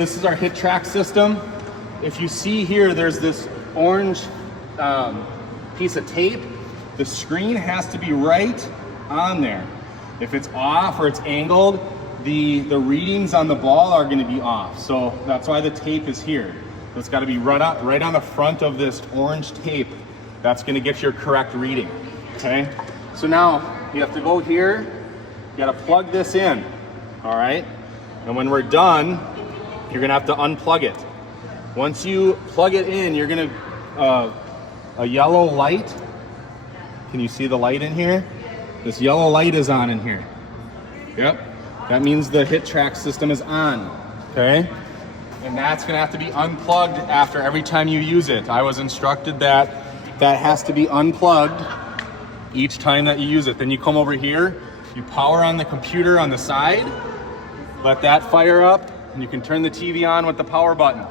This is our HitTrax system. If you see here, there's this orange piece of tape. The screen has to be right on there. If it's off or it's angled, the readings on the ball are going to be off. So that's why the tape is here. It's got to be right on the front of this orange tape. That's going to get your correct reading. Okay. So now you have to go here. You got to plug this in. All right. And when we're done, you're gonna have to unplug it. Once you plug it in, you're gonna, a yellow light. Can you see the light in here? This yellow light is on in here. Yep, that means the HitTrax system is on, okay? And that's gonna have to be unplugged after every time you use it. I was instructed that that has to be unplugged each time that you use it. Then you come over here, you power on the computer on the side, let that fire up, and you can turn the TV on with the power button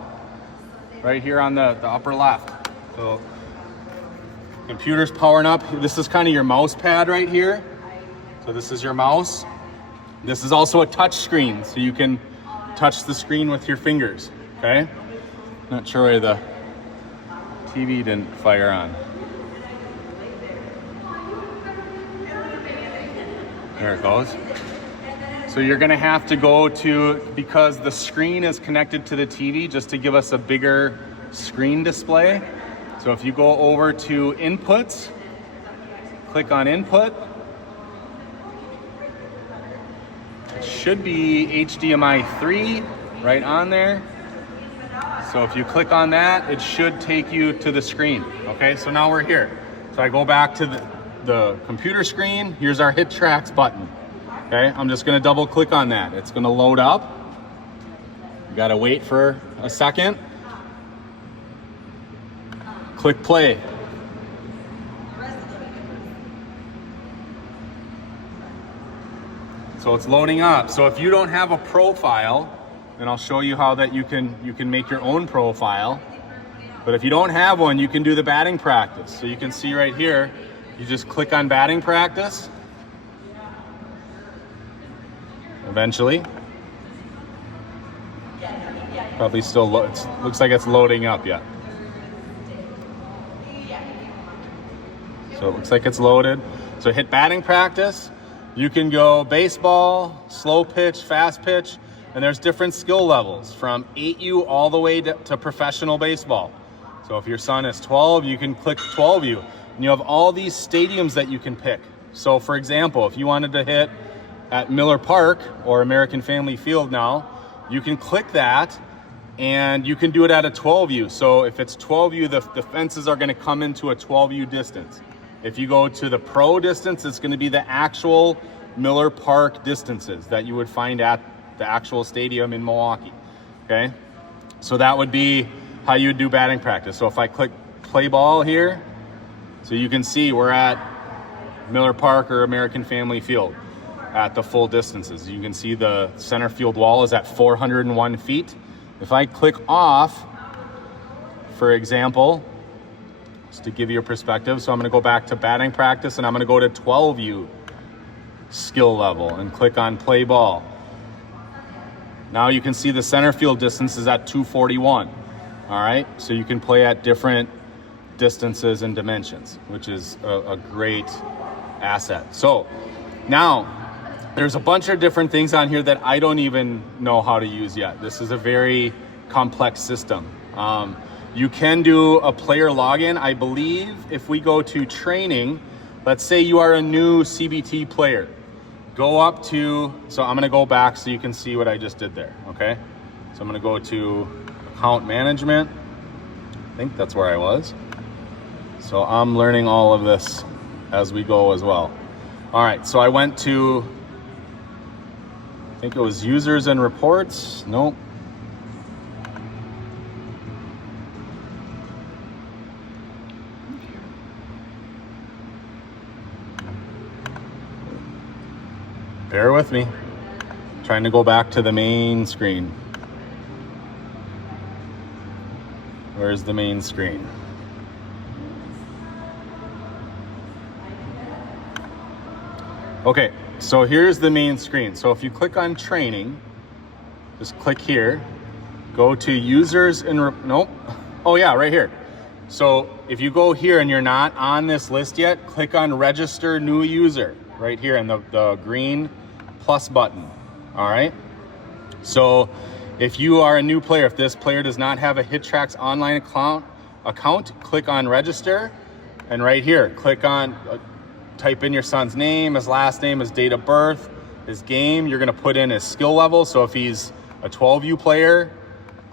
right here on the upper left. So computer's powering up. This is kind of your mouse pad right here. So this is your mouse. This is also a touch screen, so you can touch the screen with your fingers, okay? Not sure why the TV didn't fire on. There it goes. So you're gonna have to go to, because the screen is connected to the TV just to give us a bigger screen display. So if you go over to inputs, click on input. It should be HDMI 3 right on there. So if you click on that, it should take you to the screen. Okay, so now we're here. So I go back to the computer screen. Here's our HitTrax button. Okay, I'm just gonna double click on that. It's gonna load up. You gotta wait for a second. Click play. So it's loading up. So if you don't have a profile, then I'll show you how that you can make your own profile. But if you don't have one, you can do the batting practice. So you can see right here, you just click on batting practice. Eventually, probably still looks like it's loading up yet. So it looks like it's loaded. So hit batting practice. You can go baseball, slow pitch, fast pitch, and there's different skill levels from 8U all the way to professional baseball. So if your son is 12, you can click 12U, and you have all these stadiums that you can pick. So for example, if you wanted to hit at Miller Park or American Family Field now, you can click that and you can do it at a 12U. So if it's 12U, the fences are gonna come into a 12U distance. If you go to the pro distance, it's gonna be the actual Miller Park distances that you would find at the actual stadium in Milwaukee, okay? So that would be how you would do batting practice. So if I click play ball here, so you can see we're at Miller Park or American Family Field at the full distances. You can see the center field wall is at 401 feet. If I click off, for example, just to give you a perspective, so I'm gonna go back to batting practice and I'm gonna go to 12U skill level and click on play ball. Now you can see the center field distance is at 241. All right, so you can play at different distances and dimensions, which is a great asset. So now, there's a bunch of different things on here that I don't even know how to use yet. This is a very complex system. You can do a player login. I believe if we go to training, let's say you are a new CBT player. Go up to, so I'm gonna go back so you can see what I just did there, okay? So I'm gonna go to account management. I think that's where I was. So I'm learning all of this as we go as well. All right, so I went to, I think it was users and reports. Nope. Bear with me. I'm trying to go back to the main screen. Where's the main screen? Okay, so here's the main screen. So if you click on training, just click here. go to users and nope. Oh yeah, right here. So if you go here and you're not on this list yet, click on register new user right here in the green plus button. All right. So if you are a new player, if this player does not have a HitTrax online account, click on register, and right here, click on, type in your son's name, his last name, his date of birth, his game. You're gonna put in his skill level. So if he's a 12U player,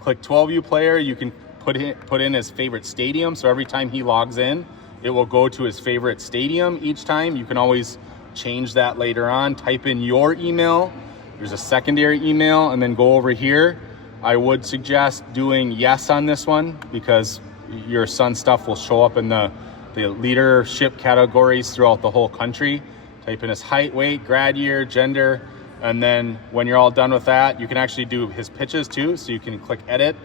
click 12U player. You can put in his favorite stadium. So every time he logs in, it will go to his favorite stadium each time. You can always change that later on. Type in your email. There's a secondary email, and then go over here. I would suggest doing yes on this one because your son's stuff will show up in the leadership categories throughout the whole country. Type in his height, weight, grad year, gender, and then when you're all done with that, you can actually do his pitches too. So you can click edit,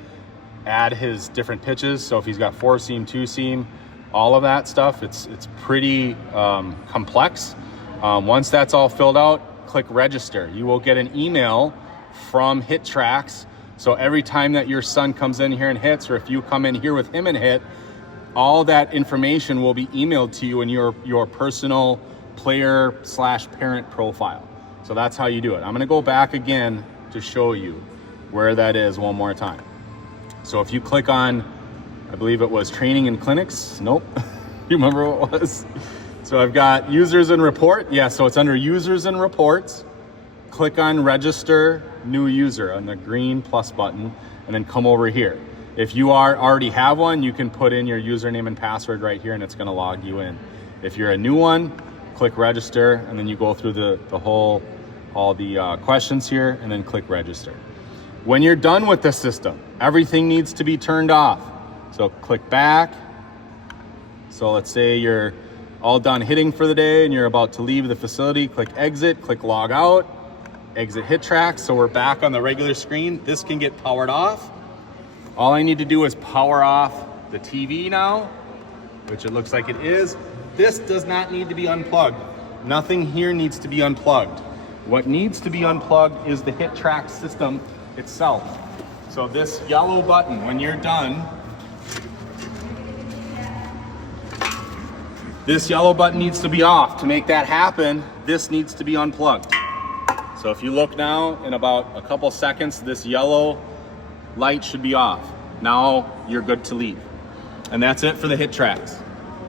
add his different pitches. So if he's got 4-seam, 2-seam, all of that stuff, it's pretty complex. Once that's all filled out, click register. You will get an email from HitTrax. So every time that your son comes in here and hits, or if you come in here with him and hit, all that information will be emailed to you in your personal player/parent profile. So that's how you do it. I'm gonna go back again to show you where that is one more time. So if you click on, I believe it was training and clinics. Nope. You remember what it was? So I've got users and report. Yeah, so it's under users and reports. Click on register new user on the green plus button, and then come over here. If you already have one, you can put in your username and password right here, and it's gonna log you in. If you're a new one, click register, and then you go through all the questions here, and then click register. When you're done with the system, everything needs to be turned off. So click back. So let's say you're all done hitting for the day and you're about to leave the facility, click exit, click log out, exit HitTrax. So we're back on the regular screen. This can get powered off. All I need to do is power off the TV now, which it looks like it is. This does not need to be unplugged. Nothing here needs to be unplugged. What needs to be unplugged is the HitTrax system itself. So this yellow button, when you're done, this yellow button needs to be off. To make that happen, this needs to be unplugged. So if you look now, in about a couple seconds, this yellow light should be off. Now you're good to leave. And that's it for the HitTrax.